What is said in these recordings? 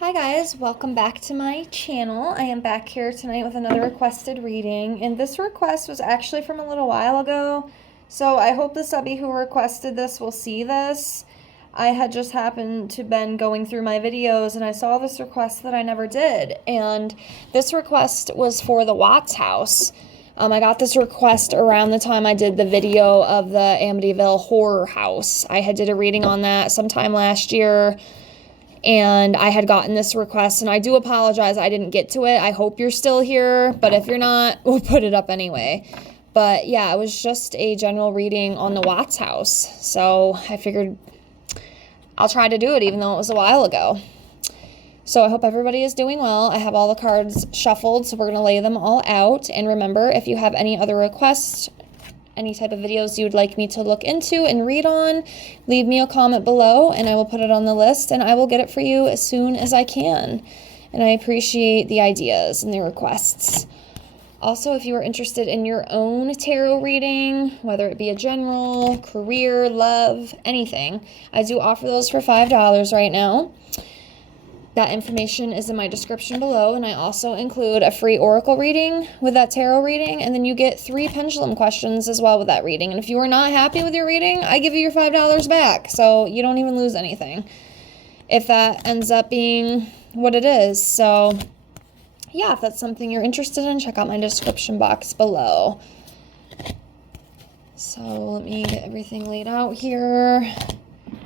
Hi guys, welcome back to my channel. I am back here tonight with another requested reading, and this request was actually from a little while ago, so I hope the subby who requested this will see this. I had just happened to been going through my videos and I saw this request that I never did, and this request was for the Watts house. I got this request around the time I did the video of the Amityville horror house. I had did a reading on that sometime last year, and I had gotten this request, and I do apologize I didn't get to it. I hope you're still here, but if you're not, we'll put it up anyway. But yeah, it was just a general reading on the Watts house, so I figured I'll try to do it even though it was a while ago. So I hope everybody is doing well. I have all the cards shuffled, so we're going to lay them all out. And remember, if you have any other requests, any type of videos you would like me to look into and read on, leave me a comment below and I will put it on the list and I will get it for you as soon as I can. And I appreciate the ideas and the requests. Also, if you are interested in your own tarot reading, whether it be a general, career, love, anything, I do offer those for $5 right now. That information is in my description below, and I also include a free oracle reading with that tarot reading, and then you get 3 pendulum questions as well with that reading. And if you are not happy with your reading, I give you your $5 back, so you don't even lose anything if that ends up being what it is. So yeah, if that's something you're interested in, check out my description box below. So let me get everything laid out here.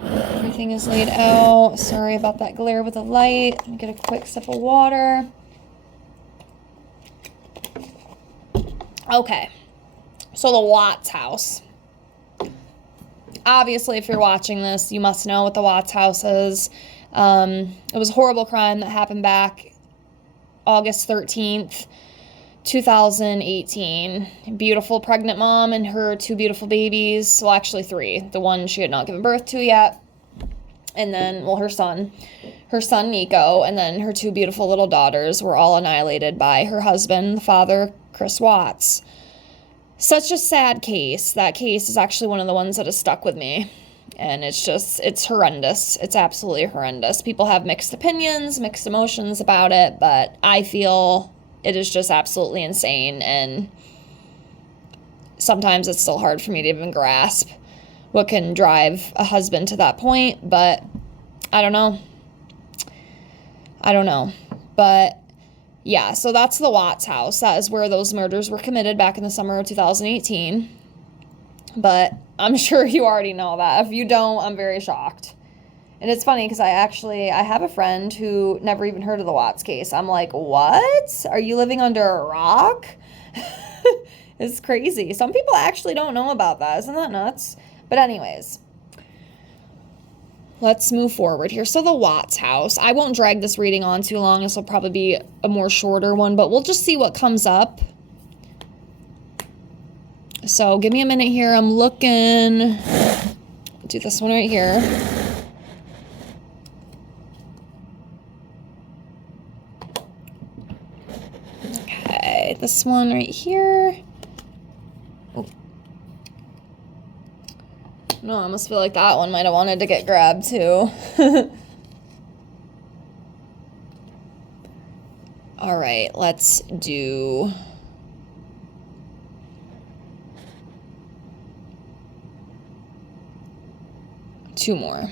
Everything is laid out. Sorry about that glare with the light. Let me get a quick sip of water. Okay, so the Watts house. Obviously, if you're watching this, you must know what the Watts house is. It was a horrible crime that happened back August 13th, 2018. Beautiful pregnant mom and her 2 beautiful babies. Well, actually 3. The one she had not given birth to yet. And then, well, her son Nico, and then her 2 beautiful little daughters were all annihilated by her husband, the father, Chris Watts. Such a sad case. That case is actually one of the ones that has stuck with me. And it's horrendous. It's absolutely horrendous. People have mixed opinions, mixed emotions about it, but I feel it is just absolutely insane, and sometimes it's still hard for me to even grasp what can drive a husband to that point, but I don't know. But yeah, so that's the Watts house. That is where those murders were committed back in the summer of 2018. But I'm sure you already know that. If you don't, I'm very shocked. And it's funny because I have a friend who never even heard of the Watts case. I'm like, what? Are you living under a rock? It's crazy. Some people actually don't know about that. Isn't that nuts? But anyways, let's move forward here. So the Watts house. I won't drag this reading on too long. This will probably be a more shorter one, but we'll just see what comes up. So give me a minute here. I'm looking. Do this one right here. Okay, this one right here. Oh. No, I must feel like that one might have wanted to get grabbed too. All right, let's do two more.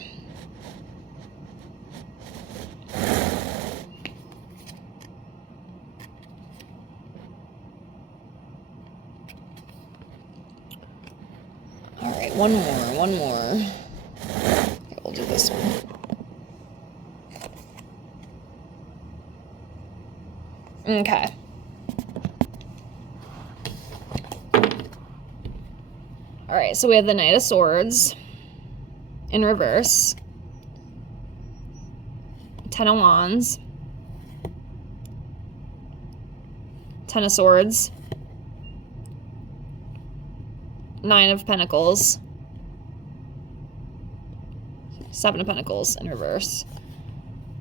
All right, one more. Okay, we'll do this one. Okay. All right, so we have the Knight of Swords in reverse, 10 of Wands, 10 of Swords, 9 of Pentacles, 7 of Pentacles in reverse,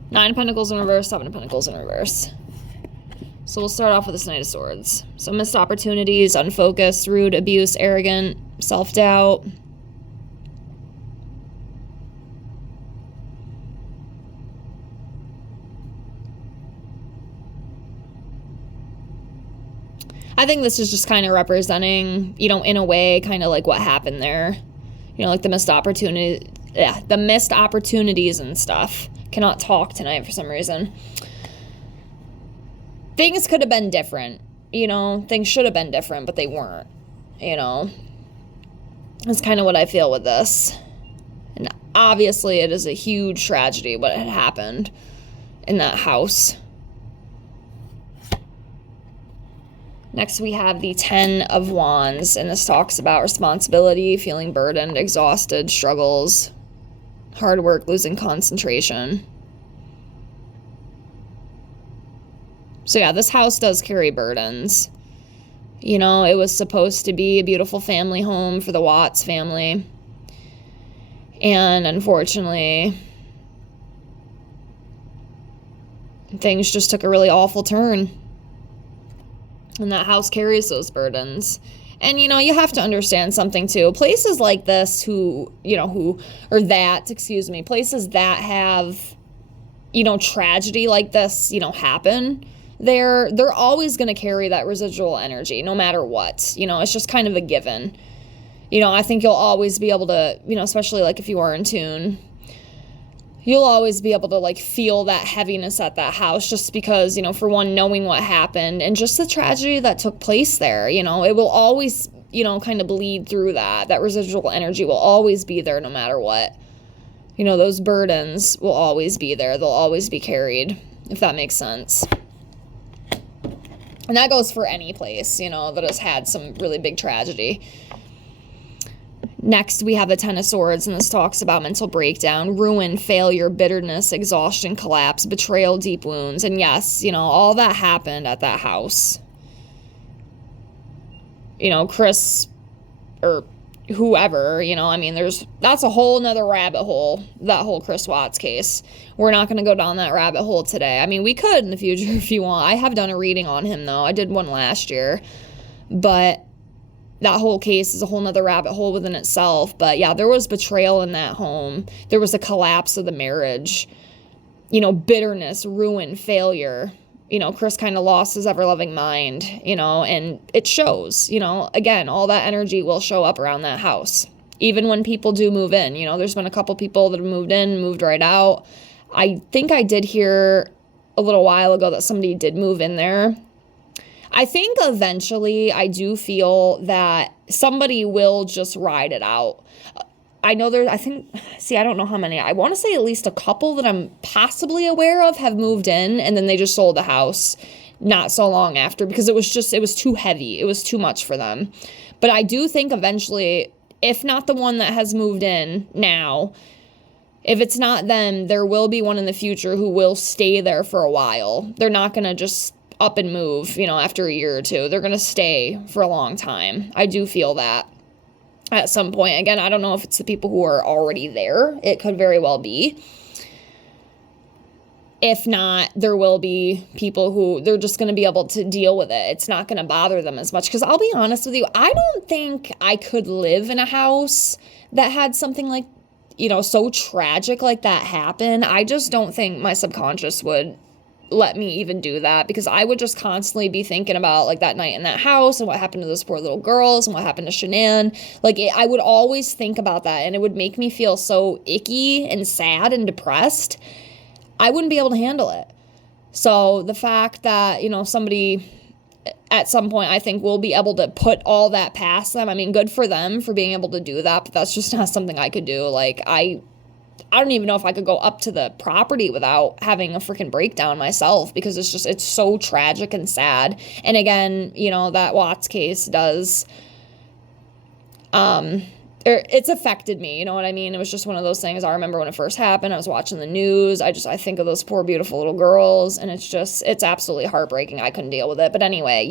9 of Pentacles in reverse, 7 of Pentacles in reverse. So we'll start off with this Knight of Swords. So missed opportunities, unfocused, rude, abuse, arrogant, self-doubt. I think this is just kind of representing, in a way, kind of like what happened there. Like the missed opportunities and stuff. Cannot talk tonight for some reason. Things could have been different. Things should have been different, but they weren't. That's kind of what I feel with this. And obviously it is a huge tragedy what had happened in that house. Next, we have the 10 of Wands, and this talks about responsibility, feeling burdened, exhausted, struggles, hard work, losing concentration. So yeah, this house does carry burdens. It was supposed to be a beautiful family home for the Watts family. And unfortunately, things just took a really awful turn. And that house carries those burdens. And, you have to understand something, too. Places like this places that have, tragedy like this, happen, they're always going to carry that residual energy, no matter what. It's just kind of a given. I think you'll always be able to, especially like if you are in tune, you'll always be able to like feel that heaviness at that house just because, for one, knowing what happened and just the tragedy that took place there, it will always, kind of bleed through that. That residual energy will always be there no matter what. Those burdens will always be there. They'll always be carried, if that makes sense. And that goes for any place, that has had some really big tragedy. Next, we have the 10 of Swords, and this talks about mental breakdown, ruin, failure, bitterness, exhaustion, collapse, betrayal, deep wounds. And yes, all that happened at that house. Chris, or whoever, that's a whole nother rabbit hole, that whole Chris Watts case. We're not going to go down that rabbit hole today. We could in the future if you want. I have done a reading on him, though. I did one last year. But that whole case is a whole nother rabbit hole within itself. But yeah, there was betrayal in that home. There was a collapse of the marriage, bitterness, ruin, failure. Chris kind of lost his ever-loving mind, and it shows, again, all that energy will show up around that house. Even when people do move in, there's been a couple people that have moved in, moved right out. I think I did hear a little while ago that somebody did move in there. I think eventually I do feel that somebody will just ride it out. I know I don't know how many. I want to say at least a couple that I'm possibly aware of have moved in and then they just sold the house not so long after because it was too heavy. It was too much for them. But I do think eventually, if not the one that has moved in now, if it's not them, there will be one in the future who will stay there for a while. They're not going to just up and move, after a year or two. They're going to stay for a long time. I do feel that at some point. Again, I don't know if it's the people who are already there. It could very well be. If not, there will be people who they're just going to be able to deal with it. It's not going to bother them as much. Because I'll be honest with you, I don't think I could live in a house that had something like, so tragic like that happen. I just don't think my subconscious would let me even do that because I would just constantly be thinking about like that night in that house and what happened to those poor little girls and what happened to Shanann. I would always think about that and it would make me feel so icky and sad and depressed. I wouldn't be able to handle it. So the fact that, somebody at some point I think will be able to put all that past them. Good for them for being able to do that, but that's just not something I could do. I don't even know if I could go up to the property without having a freaking breakdown myself because it's so tragic and sad. And again, that Watts case does, it's affected me, you know what I mean? It was just one of those things. I remember when it first happened, I was watching the news. I think of those poor, beautiful little girls and it's absolutely heartbreaking. I couldn't deal with it. But anyway,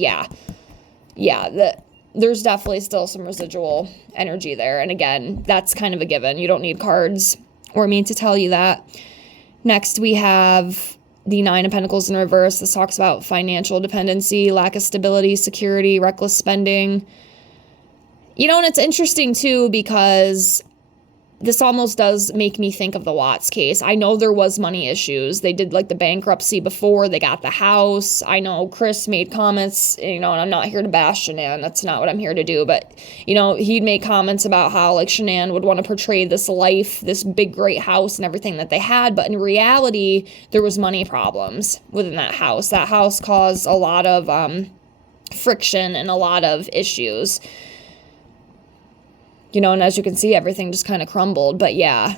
there's definitely still some residual energy there. And again, that's kind of a given. You don't need cards or me to tell you that. Next, we have the 9 of Pentacles in reverse. This talks about financial dependency, lack of stability, security, reckless spending. And it's interesting, too, because this almost does make me think of the Watts case. I know there was money issues. They did like the bankruptcy before they got the house. I know Chris made comments, and I'm not here to bash Shanann. That's not what I'm here to do. But, he'd make comments about how like Shanann would want to portray this life, this big, great house and everything that they had. But in reality, there was money problems within that house. That house caused a lot of friction and a lot of issues. And as you can see, everything just kind of crumbled. But yeah,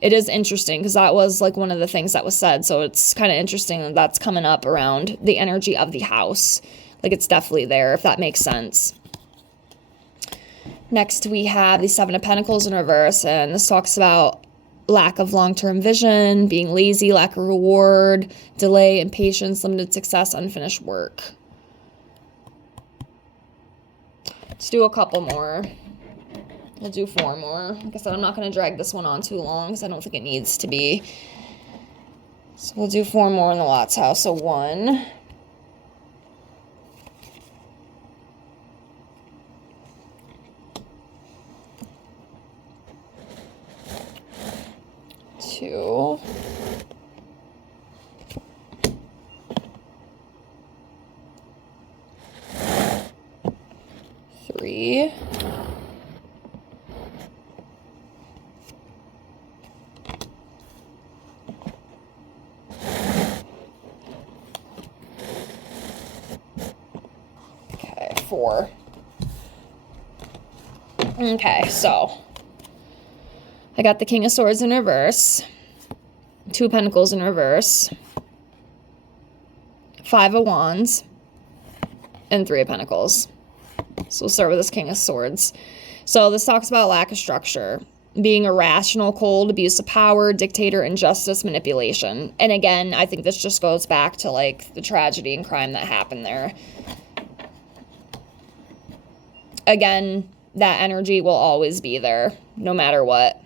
it is interesting because that was like one of the things that was said. So it's kind of interesting that that's coming up around the energy of the house. Like it's definitely there, if that makes sense. Next, we have the Seven of Pentacles in reverse. And this talks about lack of long-term vision, being lazy, lack of reward, delay, impatience, limited success, unfinished work. Let's do a couple more. I'll do 4 more. Like I said, I'm not going to drag this one on too long because I don't think it needs to be. So we'll do 4 more in the Watts house. So 1, 2, 3, 4. Okay, so I got the King of Swords in reverse, 2 of Pentacles in reverse, 5 of Wands, and 3 of Pentacles. So we'll start with this King of Swords. So this talks about lack of structure, being irrational, cold, abuse of power, dictator, injustice, manipulation. And again, I think this just goes back to like the tragedy and crime that happened there. Again, that energy will always be there, no matter what.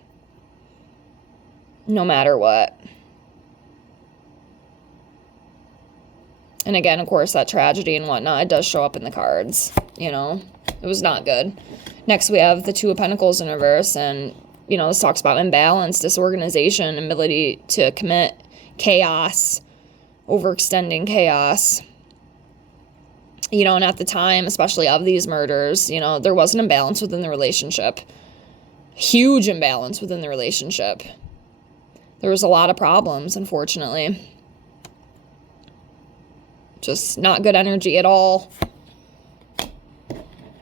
No matter what. And again, of course, that tragedy and whatnot, it does show up in the cards, It was not good. Next, we have the 2 of Pentacles in reverse, and, this talks about imbalance, disorganization, ability to commit chaos, overextending chaos. And at the time, especially of these murders, there was an imbalance within the relationship. Huge imbalance within the relationship. There was a lot of problems, unfortunately. Just not good energy at all.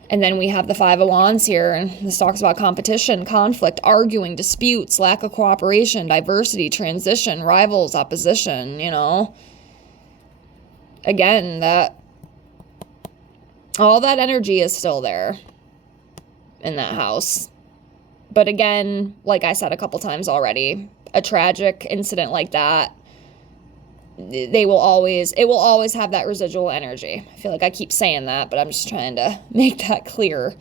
And then we have the 5 of Wands here, and this talks about competition, conflict, arguing, disputes, lack of cooperation, diversity, transition, rivals, opposition, Again, all that energy is still there in that house. But again, like I said a couple times already, a tragic incident like that, it will always have that residual energy. I feel like I keep saying that, but I'm just trying to make that clear.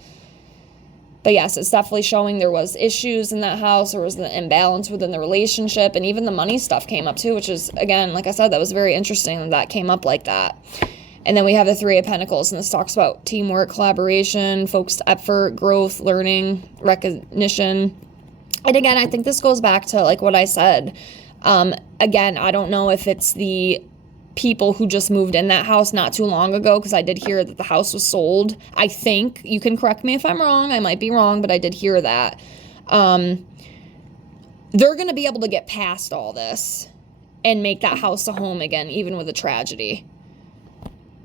But yes, it's definitely showing there was issues in that house. There was an imbalance within the relationship, and even the money stuff came up too, which is, again, like I said, that was very interesting that came up like that. And then we have the 3 of Pentacles, and this talks about teamwork, collaboration, focused effort, growth, learning, recognition. And again, I think this goes back to like what I said. Again, I don't know if it's the people who just moved in that house not too long ago, because I did hear that the house was sold. I think, you can correct me if I'm wrong, I might be wrong, but I did hear that. They're going to be able to get past all this and make that house a home again, even with a tragedy.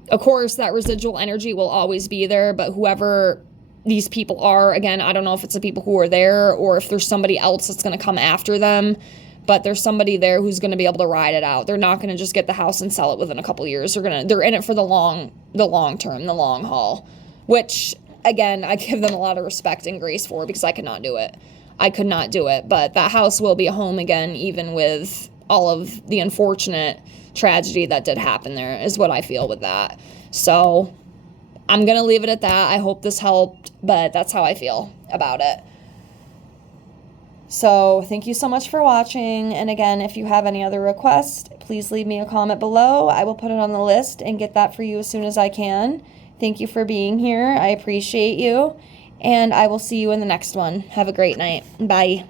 Of course, that residual energy will always be there, but whoever these people are, again, I don't know if it's the people who are there or if there's somebody else that's going to come after them, but there's somebody there who's going to be able to ride it out. They're not going to just get the house and sell it within a couple years. They're in it for the long term, the long haul, which again, I give them a lot of respect and grace for, because I could not do it. But that house will be a home again, even with all of the unfortunate tragedy that did happen there, is what I feel with that. So I'm going to leave it at that. I hope this helped, but that's how I feel about it. So thank you so much for watching. And again, if you have any other requests, please leave me a comment below. I will put it on the list and get that for you as soon as I can. Thank you for being here. I appreciate you. And I will see you in the next one. Have a great night. Bye.